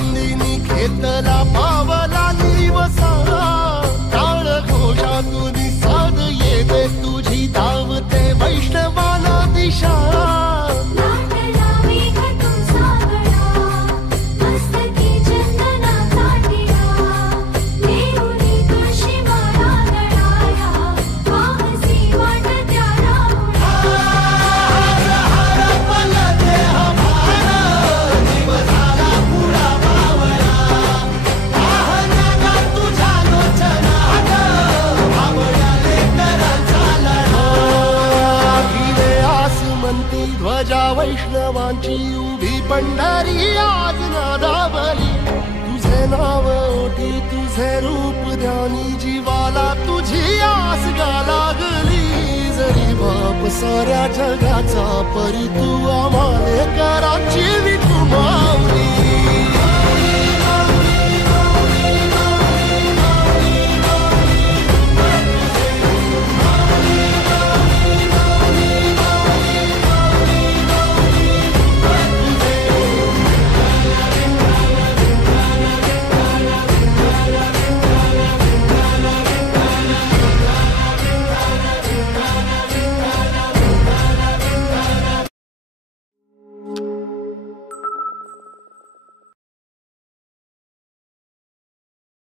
आनंदिनी घेतला पावला दिवसा काळ घोषातून साध येते तुझी धावते वैष्णवाला दिशा ध्वजा वैष्णवांची उभी पंढरी आज नादावली तुझे नाव ओटी तुझे रूप ध्यानी जीवाला तुझी आस गा लागली जरी बाप साऱ्या जगाचा परी तू आम्हाले कराची विठू माऊली